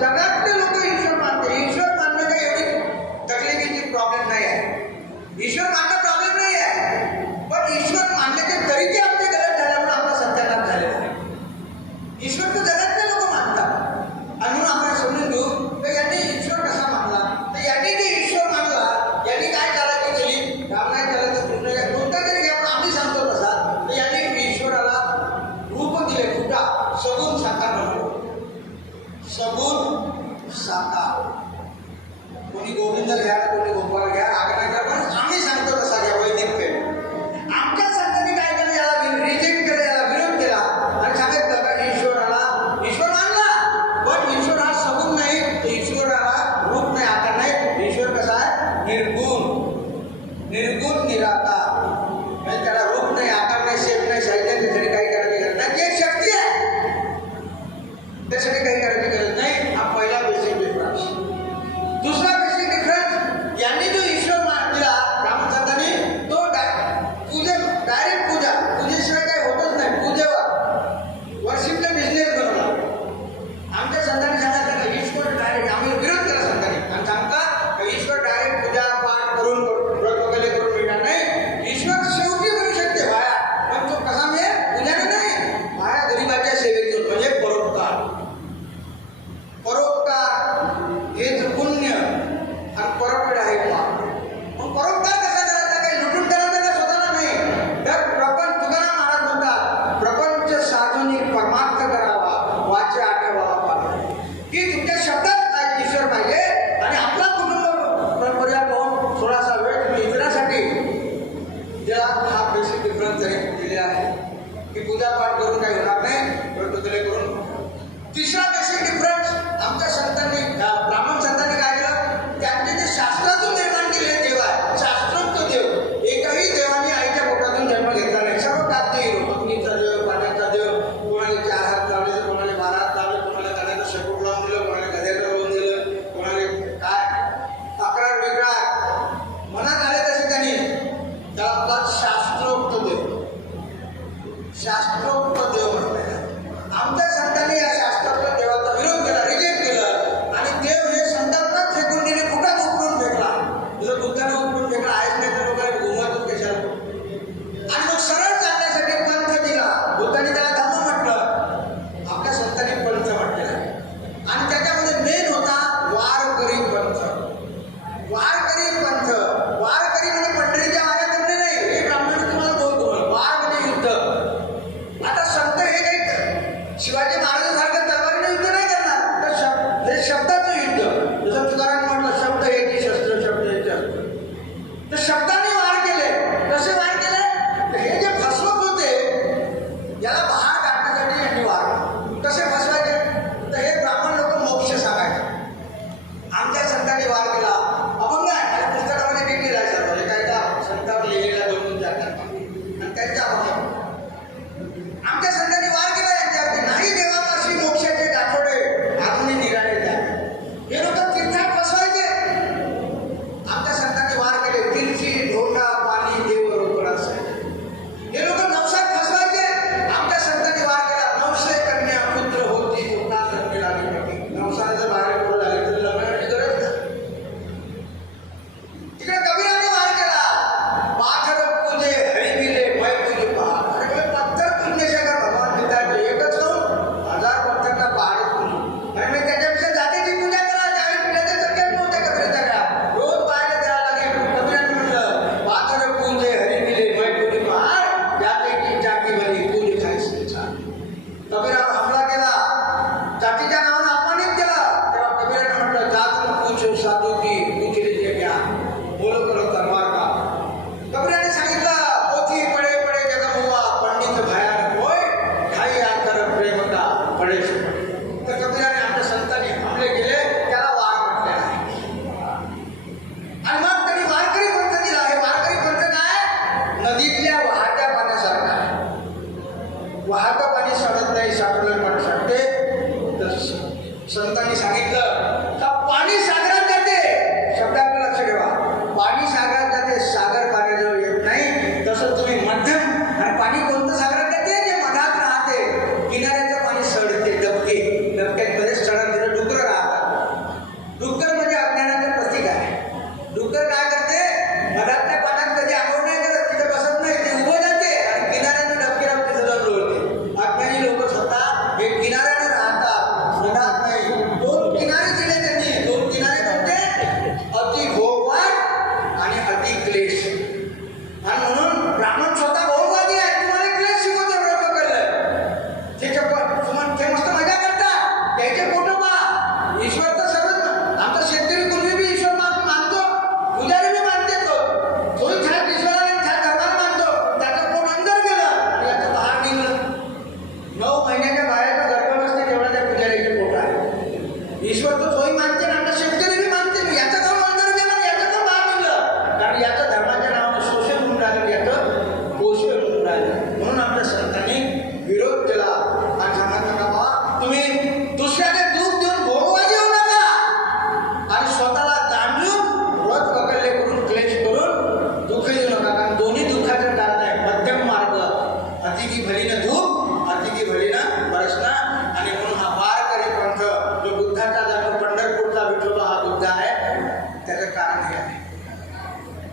जगातले लोक ईश्वर मानते. ईश्वर मानणं काही एवढी तकलिफीची प्रॉब्लेम नाही आहे. ईश्वर मानणं प्रॉब्लेम नाही आहे, पण ईश्वर मानण्याचे तरीके आपले गलत झाल्यामुळे आपला सत्यानाश झालेला आहे. ईश्वर तर जगातले लोक मानतात आणि म्हणून आपण समजून घेऊ तर यांनी ईश्वर कसा मानला. तर यांनी जे ईश्वर मानला यांनी काय चालायची केली, राम नाही चालायचं कृष्ण कोणता तरी घ्या, पण आम्ही सांगतो कसा. तर यांनी ईश्वराला रूप दिले, फुटा सगुण साकार बनवले. सगुण साकार, कोणी गोविंद घ्या कोणी गोपाळ घ्या, आग्रह पण आम्ही सांगतो कसा घ्या. वैदिक पेठ आमच्या संतांनी काय केलं, याला रिजेक्ट केलं, याला विरोध केला आणि सांगितलं का ईश्वराला ईश्वर मानला, पण ईश्वर हा सगुण नाही, ईश्वराला रूप नाही आकार नाही. ईश्वर कसा आहे, निर्गुण, निर्गुण निराकार, म्हणजे त्याला रूप नाही आकार नाही शेप नाही साहित्य नाही, त्यासाठी काही करायची गरज नाही. ती एक शक्ती आहे, त्यासाठी काही करायची गरज नाही. हा पहिला बेसिक डिफरन्स. दुसरा बेसिक डिफरन्स, यांनी जो ईश्वर दिला रामचंद्रांनी, तो डायरेक्ट पूजा, पूजेशिवाय काही होतच नाही. पूजेवर वर्शिपला बिझनेस बनवला. आमच्या संतांनी सांगितलं का ईश्वर डायरेक्ट, आम्ही विरोध केला संतांनी आणि सांगतात ईश्वर डायरेक्ट पूजा पाठ करून व्रत वगैरे करून मिळणार नाही. ईश्वर शेवटी मिळू शकते वाया, पण तो कसा मिळेल, पूजाने नाही, वाया गरिबाच्या सेवेतून, म्हणजे परोपकार. परोपकार हेच पुण्य आणि परपीड आहे पाप. मग परोपकार कसा करायचा, काही लुटून करायचा का स्वतःला नाही. तर प्रपंच, तुकाराम महाराज म्हणतात प्रपंच साधूनी परमार्थ करावा, वाचे आठवावा पाहिजे, की तुमच्या शब्दात ईश्वर पाहिजे आणि आपला कुटुंब परिवार पाहून थोडासा वेळ तुम्ही इतरांसाठी ज्याला. हा बेसिक डिफरन्स दिले आहे की पूजा पाठ करून काही होणार नाही, व्रत वगैरे करून. तिसरा बेसिक डिफरन्स, आमच्या संतांनी ब्राह्मण संतांनी काय केलं, त्यांचे जे शास्त्रातून निर्माण केलेले देव आहे, शास्त्रोक्त देव, एकही देवाने आईच्या पोटातून जन्म घेतला नाही. सर्व प्राप्त हिरो, अग्नीचा देव, पाण्याचा देव, कोणाला 4 हात लावले तर कोणाला 12 हात लावले, कोणाला गाण्याचं शेपूट लावून दिलं, कोणाला गद्याचं लावून दिलं, कोणाला काय अकरार विक्रार मनात आले तसे त्यांनी. त्याला शास्त्रोक्त देव, शास्त्रोक्त देव म्हटलेला. आमच्या संतांनी या शास्त्रातल्या देवाचा विरोध केला, रिजेक्ट केलं आणि देव हे संतांनाच फेकून दिले, कुठात उकळून फेकला. जर बुद्धाने उकळून फेकला आहेच नाही तर लोकांनी घुमतच कशाला. आणि मग सरळ चालण्यासाठी पंथ दिला. बुद्धाने त्याला धम्म म्हटलं, आपल्या संतांनी पंथ म्हटलेला आहे. आणि त्याच्यामध्ये मेन होता वारकरी पंथ. वारकरी पंथ, वारकरी म्हणजे पंढरीच्या वाऱ्या करणे नाही, हे ब्राह्मण तुम्हाला बोलतो. वार म्हणजे युद्ध. आता संत हे नाही शिवाजी महाराजांसारखं तलवारीने युद्ध नाही करणार, तर हे शब्दाचं युद्ध. जसं तुकाराम म्हटलं शब्द हे शस्त्र, शब्द हे शस्त्र, तर शब्दाने वार केले. कसे वार केले, तर हे जे फसवत होते याला बाहेर काढण्यासाठी यांनी वार. कसे फसवायचे, तर हे ब्राह्मण लोक मोक्ष सांगायचे. आमच्या संतांनी वार केला, अभंग आहे आणि पुस्तकामध्ये नीट लिहिला सर्व, एका एका संतांवर लिहिलेला 2-2 चार आणि त्यांच्या अभंग. आमच्या संतांनी वार केला यांच्यावरती, नाही देवापाशी मोक्षाचे गाठोडे आगुनी निराळे द्या. हे लोक तीर्थात फसवायचे. आमच्या संतांनी वार केले, तिरची ढोंडा पाणी देव रोकड असायचे. हे लोक नवसात फसवायचे. आमच्या संतांनी वार केला, नवसे कन्या पुत्र होती पुन्हा जन्मी लागली. नवसाने जर बाहेर पुढे झाले तर लग्नाची गरज नाही. तिकडे कबीराने वार केला, पाथर पूजे हरी मिले मै पूजे पहाड. अरे पत्थर पुण्यशेखर भगवान पिताचे एकच जाऊन 1000 पत्थरचा पहाड पूजू. आणि मग त्याच्यापेक्षा जातीची पूजा करा. त्यावेळी पिण्याचे सगळ्यात नव्हते कबीराच्या काळात, रोज पाहायला द्यायला लागेल. कबीराने म्हटलं पाथर पूजे हरी मिले मै पूजे पहाड, जातीची जाती भरी पूजे काय संसार. कबीरावर हमला केला, जातीच्या नावानं अपमानित केला. तेव्हा कबीराने म्हटलं जात न पूछो साधू की पूछ लीजिए ज्ञान, बोलो करो तलवार का. कबीराने सांगितलं पोथी पडे पडे जगमुआ, पंडित भयानक होय घाई आकर प्रेम का पडे. तर कबीराने आमच्या संतांनी हमले केले, त्याला वार म्हटलेला आहे. आणि मग त्यांनी वारकरी पंथ दिला. हे वारकरी पंथ काय, नदीतल्या वाहत्या पाण्यासारखा आहे. वाहतं पाणी सडत नाही, साठवलेलं पाणी साठते. तर संतांनी सांगितलं का पाणी सागरात जाते. शब्दाकडे लक्ष ठेवा, पाणी सागरात जाते, सागर पाण्याजवळ येत नाही. तसं तुम्ही मध्यम, आणि पाणी कोणतं सागरात जाते, जे मधात राहते. किनाऱ्याचं पाणी सडते, डबके, डबक्यात बरेच सडत डुकर राहतात. ईश्वर तर सोयी मानते ना, आता शेतकरी बी मानते ना. याचं काम अंतर गेलं आणि याचं काम बाहेर निघलं, कारण याचं धर्माच्या नावानं शोषण होऊन राहिलं, याचं पोषण होऊन राहिलं. म्हणून आपल्या संतांनी विरोध केला आणि सांगत नका बाबा तुम्ही दुसऱ्याने दूध देऊन भोगवा देऊ नका आणि स्वतःला जाणून व्रत वगैरे करून क्लेश करून दुःख देऊ नका, कारण दोन्ही दुःखाचं कारण आहे. मध्यम मार्ग अति की भली न